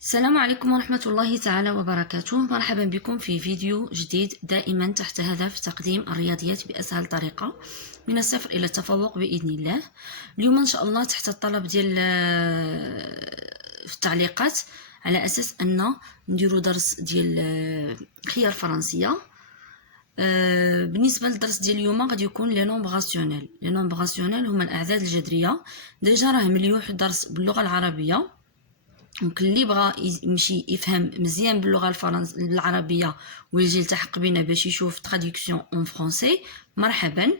السلام عليكم ورحمة الله تعالى وبركاته. مرحبا بكم في فيديو جديد دائما تحت هدف تقديم الرياضيات بأسهل طريقة من الصفر إلى التفوق بإذن الله. اليوم إن شاء الله تحت الطلب ديال في التعليقات على أساس أن نديرو درس ديال خيار فرنسية. بالنسبة للدرس ديال اليوم غادي يكون لي نومبر راسيونيل. لي نومبر راسيونيل هما الأعداد الجذرية. ديجا راه مليوح الدرس باللغة العربية، دونك اللي بغى يمشي يفهم مزيان باللغه العربيه ويجي يلتحق بنا باش يشوف تراديكسيون اون فرونسي مرحبا.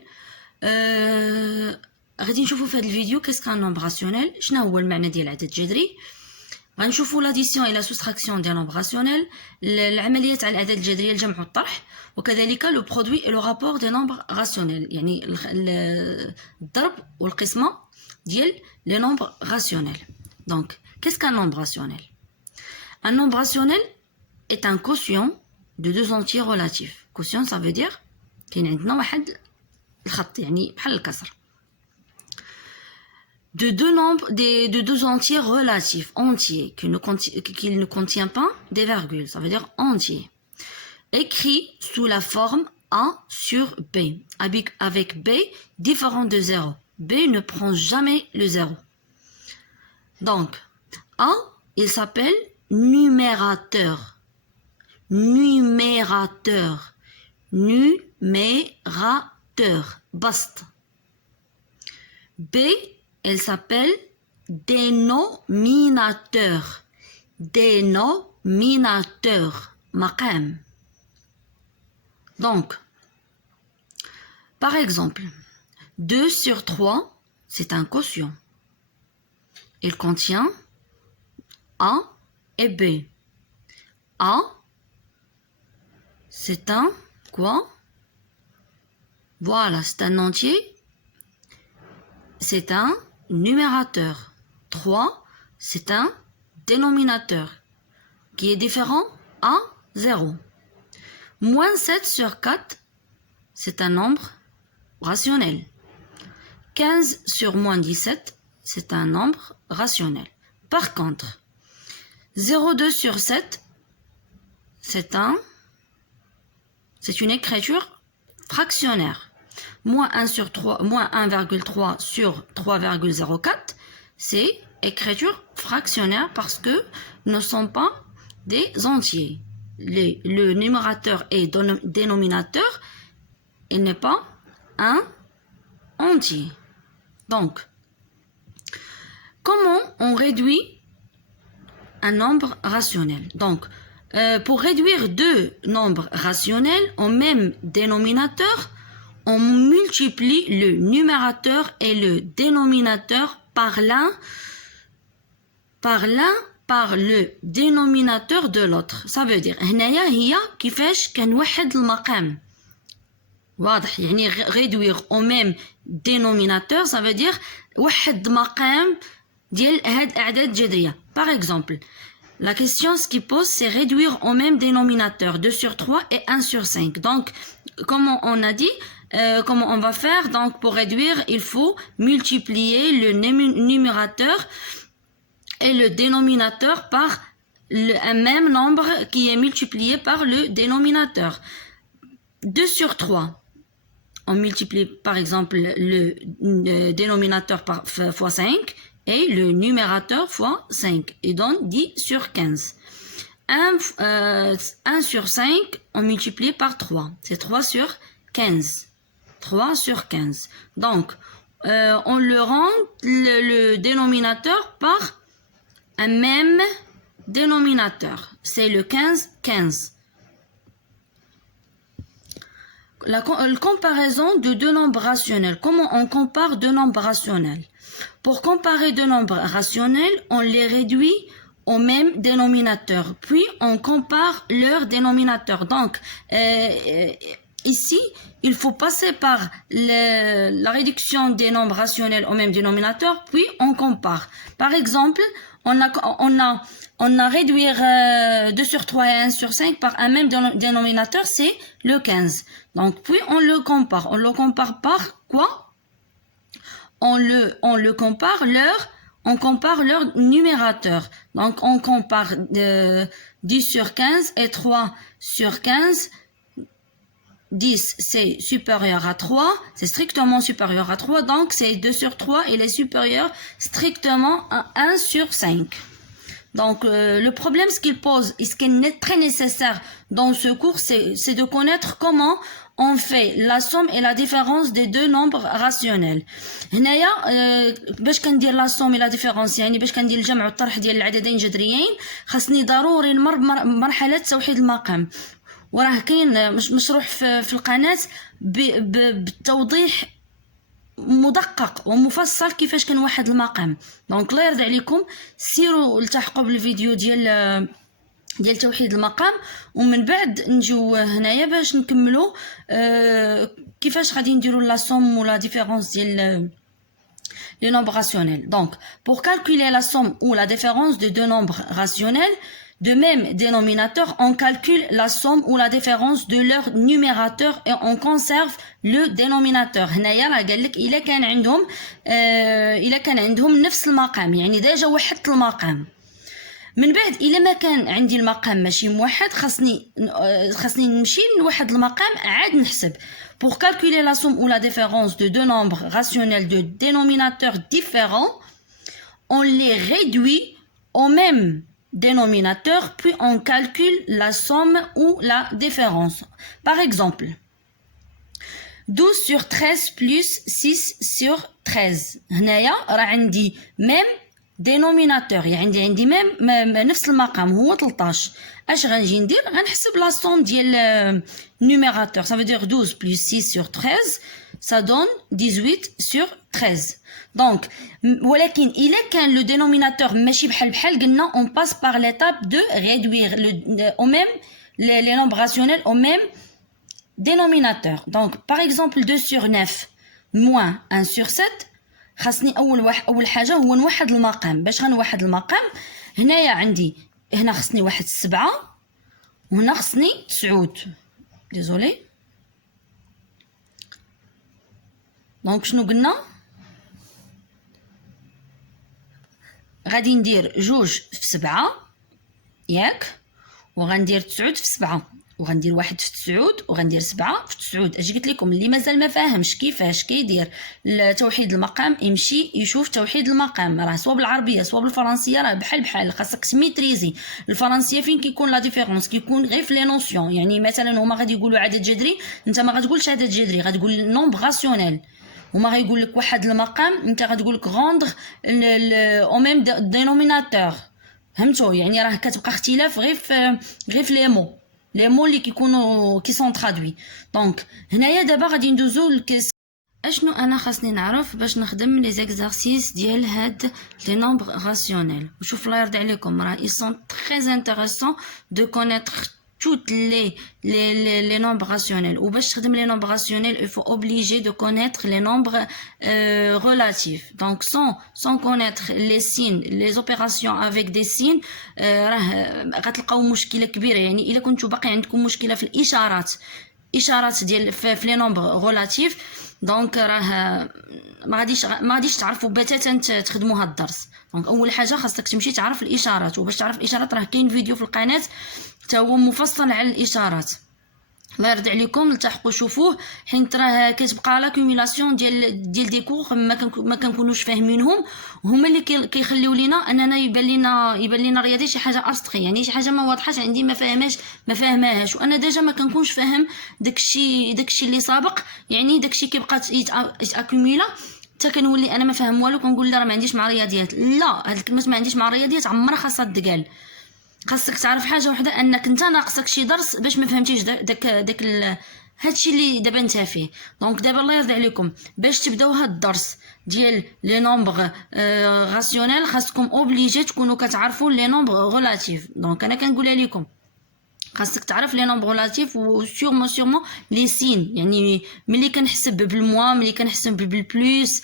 غادي نشوفوا في هذا الفيديو كان نومبر راسيونيل، شنو هو المعنى ديال العدد الجذري. غنشوفوا لاديسيون الى سوستراكسيون ديال نومبر راسيونيل، العمليه تاع الاعداد الجذريه الجمع والطرح، وكذلك لو برودوي اي لو رابور دي نومبر راسيونيل، يعني الضرب والقسمه ديال لي نومبر راسيونيل. دونك qu'est-ce qu'un nombre rationnel? Un nombre rationnel est un quotient de deux entiers relatifs. Quotient, ça veut dire qu'il y a واحد الخط يعني بحال الكسر. De deux nombres, de deux entiers relatifs, entiers, qui ne contient pas des virgules, ça veut dire entier. Écrit sous la forme A sur B, avec B différent de 0. B ne prend jamais le 0. Donc, A, il s'appelle numérateur. Numérateur. Numérateur. Basta. B, elle s'appelle dénominateur. Dénominateur. Maqam. Donc, par exemple, 2 sur 3, c'est un quotient. Il contient A et B. A, c'est un quoi? Voilà, c'est un entier. C'est un numérateur. 3, c'est un dénominateur qui est différent à 0. Moins 7 sur 4, c'est un nombre rationnel. 15 sur moins 17, c'est un nombre rationnel. Par contre, 0,2 sur 7, c'est une écriture fractionnaire. Moins 1 sur 3, moins 1,3 sur 3,04, c'est écriture fractionnaire parce que ne sont pas des entiers. Le numérateur et dénominateur, il n'est pas un entier. Donc, comment on réduit un nombre rationnel? Donc, pour réduire deux nombres rationnels au même dénominateur, on multiplie le numérateur et le dénominateur par le dénominateur de l'autre. Ça veut dire هنايا هي كيفاش كنوحد المقام. واضح؟ يعني réduire au même dénominateur, ça veut dire وحد مقام ديال هاد اعداد جذريه. Par exemple, la question ce qui pose, c'est réduire au même dénominateur 2 sur 3 et 1 sur 5. Donc, comment on a dit, comment on va faire? Donc, pour réduire, il faut multiplier le numérateur et le dénominateur par un même nombre qui est multiplié par le dénominateur. 2 sur 3, on multiplie par exemple le dénominateur fois 5, et le numérateur fois 5, et donne 10 sur 15. 1 sur 5, on multiplie par 3, c'est 3 sur 15. 3 sur 15. Donc, on le rend le dénominateur par un même dénominateur. C'est le 15, 15. La comparaison de deux nombres rationnels. Comment on compare deux nombres rationnels? Pour comparer deux nombres rationnels, on les réduit au même dénominateur, puis on compare leur dénominateur. Donc, ici, il faut passer par la réduction des nombres rationnels au même dénominateur, puis on compare. Par exemple, on a réduit 2 sur 3 et 1 sur 5 par un même dénominateur, c'est le 15. Donc, puis on le compare. On le compare par quoi? On le compare leur on compare leurs numérateurs. Donc, on compare 10 sur 15 et 3 sur 15. 10, c'est supérieur à 3, c'est strictement supérieur à 3, donc c'est 2 sur 3, il est supérieur strictement à 1 sur 5. Donc, le problème, ce qu'il pose, et ce qui est très nécessaire dans ce cours, c'est de connaître comment on fait la somme et la différence des deux nombres rationnels. هنايا باش كندير لا somme et la différence، يعني باش كندير الجمع والطرح ديال العددين جذريين، خاصني ضروري نمر بمرحلة توحيد المقام. وراه كاين مشروح في القناة بالتوضيح مدقق ومفصل كيفاش كنوحد المقام. دونك الله يرضي عليكم سيروا التحقوا بالفيديو ديال توحيد المقام، ومن بعد نجيو هنايا باش نكملوا كيفاش غادي نديروا لا somme ou la différence ديال les nombres rationnels. Donc, pour calculer la somme ou la différence de deux nombres rationnels de même dénominateur, on calcule la somme ou la différence de leur numérateur et on conserve le dénominateur. هنايا راه قال لك إلا كان عندهم نفس المقام، يعني ديجا وحدت المقام. من بعد إلا ما كان عندي المقام ماشي موحد، خاصني نمشي نوحد المقام عاد نحسب. Pour calculer la somme ou la différence de deux nombres rationnels de dénominateurs différents, on les réduit au même dénominateur, puis on calcule la somme ou la différence. Par exemple, 12 sur 13 plus 6 sur 13. هنايا راه عندي même dénominateur، يعني عندي même نفس المقام هو 13. اش غنجي ندير؟ غنحسب لا somme ديال numérateur. Ça veut dire 12 plus 6 sur 13 ça donne 18 sur 13. Donc, ولكن إلا كان le dénominateur ماشي بحال قلنا on passe par l'étape de réduire au même les nombres rationnels au même dénominateur. Donc, par exemple 2 sur 9 moins 1 sur 7، خاصني أول حاجة هو نوحد المقام. باش غنوحد المقام، هنايا عندي هنا خاصني واحد 7 وهنا خاصني 9. désolé. دونك شنو قلنا؟ غادي ندير 2 في 7 ياك، وغندير 9 في 7، وغندير 1 في 9 وغندير 7 في 9. اش قلت لكم؟ اللي مازال ما فاهمش كيفاش كيدير توحيد المقام يمشي يشوف توحيد المقام، راه سواء بالعربيه سواء بالفرنسيه راه بحال خاصك تميتريزي. الفرنسيه فين كيكون لا ديفيرونس؟ كيكون غير في لي نوسيون، يعني مثلا هما غادي يقولوا عدد جذري، انت ما غتقولش عدد جذري، غتقول نومبر راسيونيل. هما غيقول لك واحد المقام، انت غتقول لك غوندغ او ميم دينوميناتور. فهمتوا؟ يعني راه كتبقى اختلاف غير في لي مو اللي كيكونوا كي سون ترادوي. دونك هنايا دابا غادي ندوزو لكيس اشنو انا خاصني نعرف باش نخدم لي زيكزارسيس ديال هاد لي نومبر راسيونيل. وشوف الله يرضي عليكم راه ils sont très intéressants de connaître toutes les nombres rationnels. Ou باش تخدم les nombres rationnels, il faut obliger de connaître les nombres relatifs. Donc sans connaître les signes, les opérations avec des signes, راه غتلقاو مشكله كبيره. يعني الا كنتو باقي عندكم مشكله في الاشارات ديال في les nombres relatifs، دونك راه ما غاديش تعرفوا بتاتا تخدموا هاد الدرس. دونك اول حاجه خاصك تمشي تعرف الاشارات، وباش تعرف الاشارات راه كاين فيديو في القناه حتى هو مفصل على الاشارات. الله يرضي عليكم التحقوا شوفوه، حيت راه كتبقى لاكوميلاسيون ديال دي كور ما كنكونوش فاهمينهم، هما اللي كيخليو لينا اننا يبان لنا الرياضه شي حاجه ابستري، يعني شي حاجه ما واضحاش عندي ما فاهماهاش، وانا ديجا ما كنكونش فاهم داكشي اللي سابق. يعني داكشي كيبقى يتاكوميلا حتى كنولي انا ما فاهم والو، كنقول لا راه ما عنديش مع الرياضيات. لا، هاد الكلمات ما عنديش مع الرياضيات عمرها خاصها تقال. خاصك تعرف حاجه وحده، انك انت ناقصك شي درس باش ما فهمتيش داك هادشي اللي دابا انت فيه. دونك دابا الله يرضي عليكم باش تبداو هاد الدرس ديال لي نومبر راسيونيل خاصكم اوبليجي تكونوا كتعرفوا لي نومبر ريلاتيف. دونك انا كنقولها لكم خاصك تعرف لي نومبر ريلاتيف و سيغمون لي سين. يعني ملي كنحسب بالموا، ملي كنحسب بالبلوس،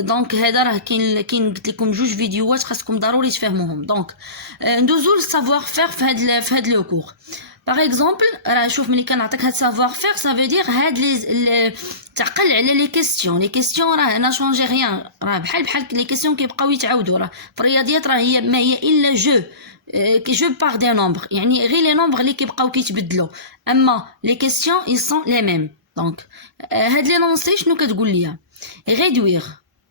دونك هذا راه كاين قلت لكم جوج فيديوهات خاصكم ضروري تفهموهم. دونك ندوزو للسافوار فير في هاد لو كور. باغ اكزومبل راه شوف ملي كنعطيك هاد سافوار فير سا فو دير هاد لي تعقل على لي كيسيون راه انا شونجي ريان، راه بحال لي كيسيون كيبقاو يتعاودوا. راه في الرياضيات راه هي ما هي الا جو بار دي نومبر، يعني غير لي نومبر اللي كيبقاو كيتبدلوا، اما لي كيسيون ils sont les mêmes. دونك هاد لي لونسي شنو كتقول ليا؟ réduire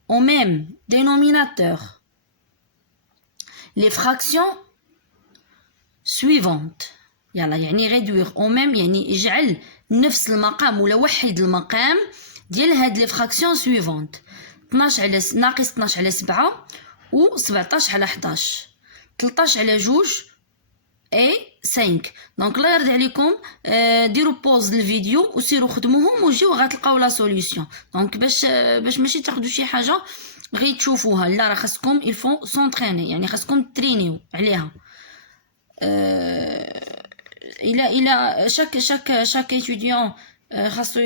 au même dénominateur les fractions suivantes. يلا يعني réduire au même يعني اجعل نفس المقام ولا وحد المقام ديال هاد لي فراكسيون سويفونت. 12 على ناقص 12 على 7 و 17 على 11 13 على 2 اي 5. دونك الله يرضي عليكم ديروا بوز للفيديو وسيروا خدموهم وجيو غتلقاو لا سوليوشن. دونك باش ماشي تاخذوا شي حاجه غير تشوفوها، لا راه خاصكم الفون سونطريني، يعني خاصكم ترينيو عليها. الى شاك étudiant خاصو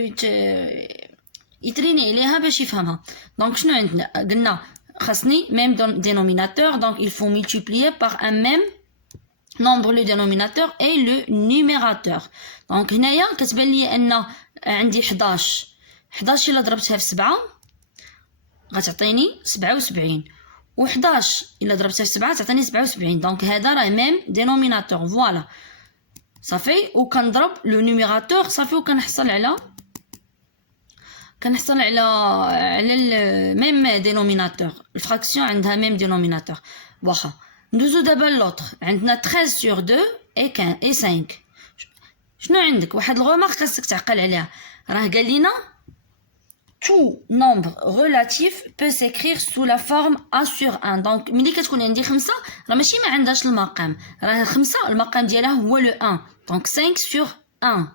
يتريني عليها باش يفهمها. دونك شنو عندنا؟ قلنا خاصني même dénominateur, donc il faut multiplier par un même nombre le dénominateur et le numérateur. دونك هنايا كتبان لي ان عندي 11 الا ضربتها في 7 غتعطيني 77 و 11 الا ضربتها في 7 تعطيني 77. دونك هذا راه ميم دينوميناتور فوالا صافي. وكنضرب لو نيميراتور صافي وكنحصل على ميم دينوميناتور. الفراكسيون عندها ميم دينوميناتور. واخا ندوزو دابا لوطر. عندنا 13 sur 2 et 5. شنو عندك؟ واحد الغومارك خاصك تعقل عليها، راه قال لينا tout nombre relatif peut s'écrire sous la forme a sur 1. دونك ملي كتكون عندي 5 راه ماشي ما عندهاش المقام، راه 5 المقام ديالها هو لو 1. دونك 5 sur 1.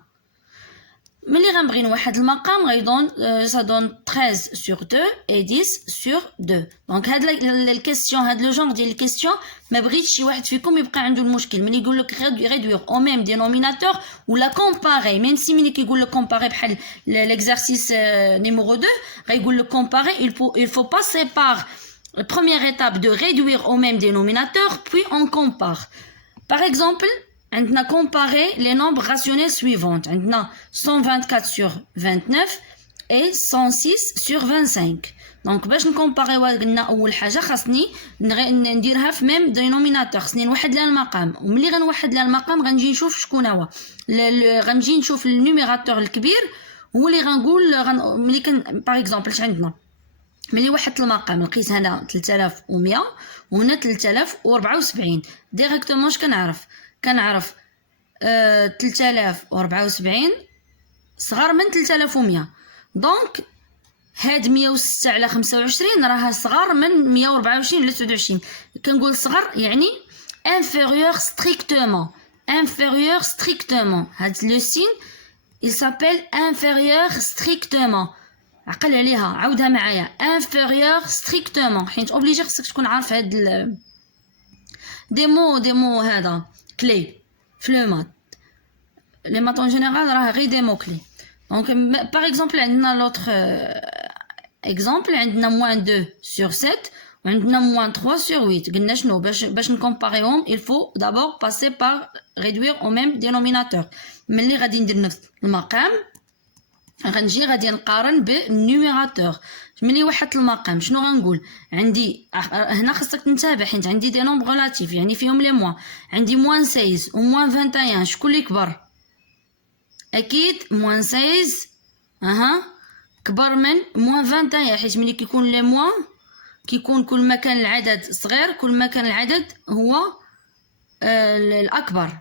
ملي غنبغي نوحد المقام غيدون ça donne 13 sur 2 et 10 sur 2. دونك هاد الكيسيون هاد لو جونغ ديال الكيسيون ما بغيتش شي واحد فيكم يبقى عنده المشكل ملي يقول لك réduire au même dénominateur ولا comparer. ميم سي ملي كيقول لك comparer بحال l'exercice numéro 2 غيقول لك comparer il faut passer par la première étape de réduire au même dénominateur puis on compare. Par exemple عندنا comparer les nombres rationnels suivants. عندنا 124 sur 29 et 106 sur 25. دونك باش نكومباريو قلنا اول حاجه خاصني نديرها في ميم دينوميناتور، خاصني نوحد لها المقام. وملي غنوحد لها المقام غنجي نشوف شكون هو غنجي نشوف النيميراتور الكبير هو اللي غنقول ملي كان باغ اكزومبل اش عندنا ملي وحدت المقام لقيت هنا 3100 وهنا 3074 ديريكتومون اش كنعرف 3074 صغر من 3100. دونك هاد 106 على 25 راها صغر من 124 على 29. كنقول صغر يعني inférieur strictement. هاد لو سين il s'appelle inférieur strictement. عقل عليها عاودها معايا inférieur strictement حيت اوبليجي خصك تكون عارف هاد دي مو هذا كلي في لو مات. لي مات اون جينيرال راه غير دي مو كلي. دونك باغ اكزومبل عندنا لوطر اكزومبل عندنا موان 2 sur 7 وعندنا موان 3 sur 8. قلنا شنو باش نكومباريهم il faut d'abord passer par réduire au même dénominateur. ملي غادي ندير نفس المقام غنجي غادي نقارن بالنيميراتور. ملي وحدت المقام شنو غنقول؟ عندي هنا خاصك تنتبه حيت عندي دي نومبر ريلاتيف يعني فيهم لي موان. عندي موان 16 وموان 21 شكون اللي كبر؟ اكيد موان 16 كبر من موان 21 حيت ملي كيكون لي موان كيكون كل ما كان العدد صغير كل ما كان العدد هو الاكبر.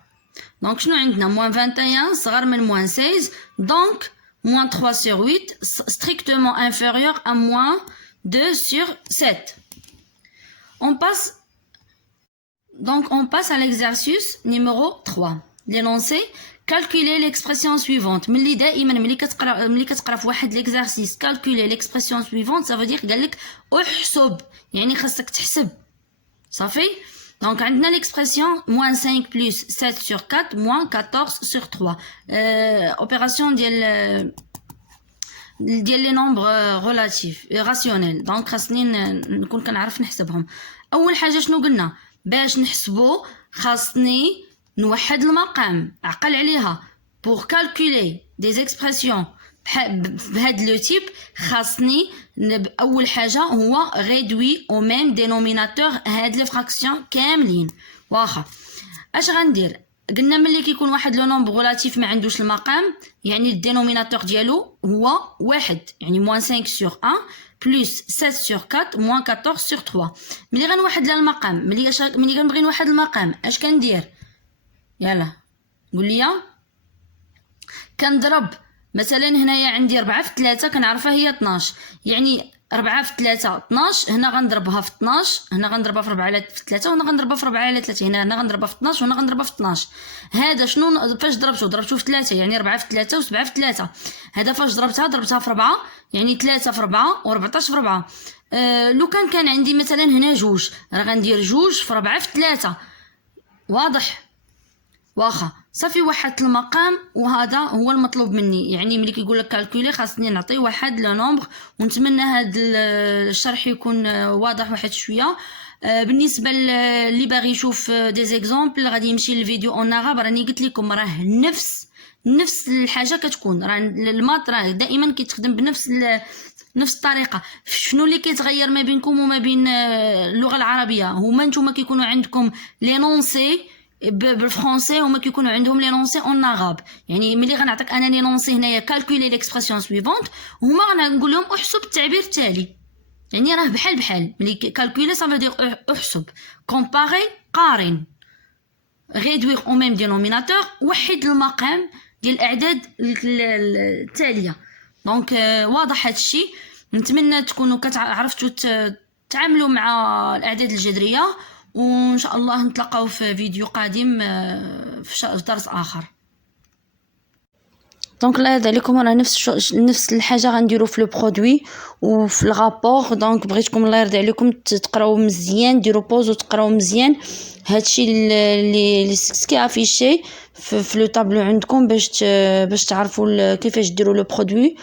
دونك شنو عندنا؟ موان 21 صغر من موان 16 دونك moins 3 sur 8 strictement inférieur à moins 2 sur 7. On passe à l'exercice numéro 3. L'énoncé calculer l'expression suivante. ملي دائما ملي كتقرا في واحد l'exercice calculer l'expression suivante ça veut dire قال لك احسب يعني خاصك تحسب صافي. Donc عندنا l'expression moins 5 plus 7 sur 4 moins 14 sur 3. Opération ديال ديال لي نومبر ريلاتيف راسيونيل. دونك خاصني نكون كنعرف نحسبهم. اول حاجه شنو قلنا؟ باش نحسبو خاصني نوحد المقام، عقل عليها. pour calculer des expressions بهاد لو تيب خاصني اول حاجه هو réduit au même dénominateur هاد لي فراكسيون كاملين. واخا اش غندير؟ قلنا ملي كيكون واحد لو نومبر ريلاتيف ما عندوش المقام، يعني الدينوميناتور ديالو هو واحد، يعني moins 5 sur 1 plus 7 sur 4 moins 14 sur 3. ملي غنوحد لها المقام، ملي كنبغي نوحد المقام اش كندير؟ يلا قول لي. كنضرب مثلا هنايا عندي 4 في 3 كنعرفها هي 12، يعني 4 في 3 12. هنا غنضربها في 12، هنا غنضربها في 4 على 3، وهنا غنضربها في 4 على 3. هنا غنضربها في 12 وهنا غنضربها في 12. هذا شنو فاش ضربته في 3، يعني 4 في 3 و7 في 3. هذا فاش ضربتها في 4، يعني 3 في 4 و14 في 4. لو كان عندي مثلا هنا جوج، راه غندير جوج في 4 في 3. واضح؟ واخا صافي وحدت المقام، وهذا هو المطلوب مني. يعني ملي كيقول لك كالكولي خاصني نعطي واحد لو نومبر. ونتمنى هذا الشرح يكون واضح واحد شويه. بالنسبه اللي باغي يشوف دي زيكزامبل غادي يمشي للفيديو اون عرب. راني قلت لكم راه نفس الحاجه كتكون، راه المات راه دائما كيتخدم نفس الطريقه. شنو اللي كيتغير ما بينكم وما بين اللغه العربيه؟ هما نتوما كيكونوا عندكم لي نونسي بالفرنسي، هما كيكونوا عندهم لي نونسي اون عرب. يعني ملي غنعطيك انا لي نونسي هنايا كالكولي ليكسبرسيون سويفونت، هما غنقول لهم احسب التعبير التالي. يعني راه بحال ملي كالكولي سافو دير احسب، كومباري قارن، réduire au même dénominateur وحد المقام ديال الاعداد التاليه. دونك واضح هذا الشيء. نتمنى تكونوا عرفتوا تعاملوا مع الاعداد الجذريه، وان شاء الله نتلاقاو في فيديو قادم في درس اخر. دونك الله يرضي عليكم، راه نفس الحاجه غنديرو في لو برودوي وفي الرابور. دونك بغيتكم الله يرضي عليكم تقراو مزيان، ديروا بوز وتقراو مزيان هادشي اللي سكي افيشي في لو طابلو عندكم باش تعرفوا كيفاش ديروا لو برودوي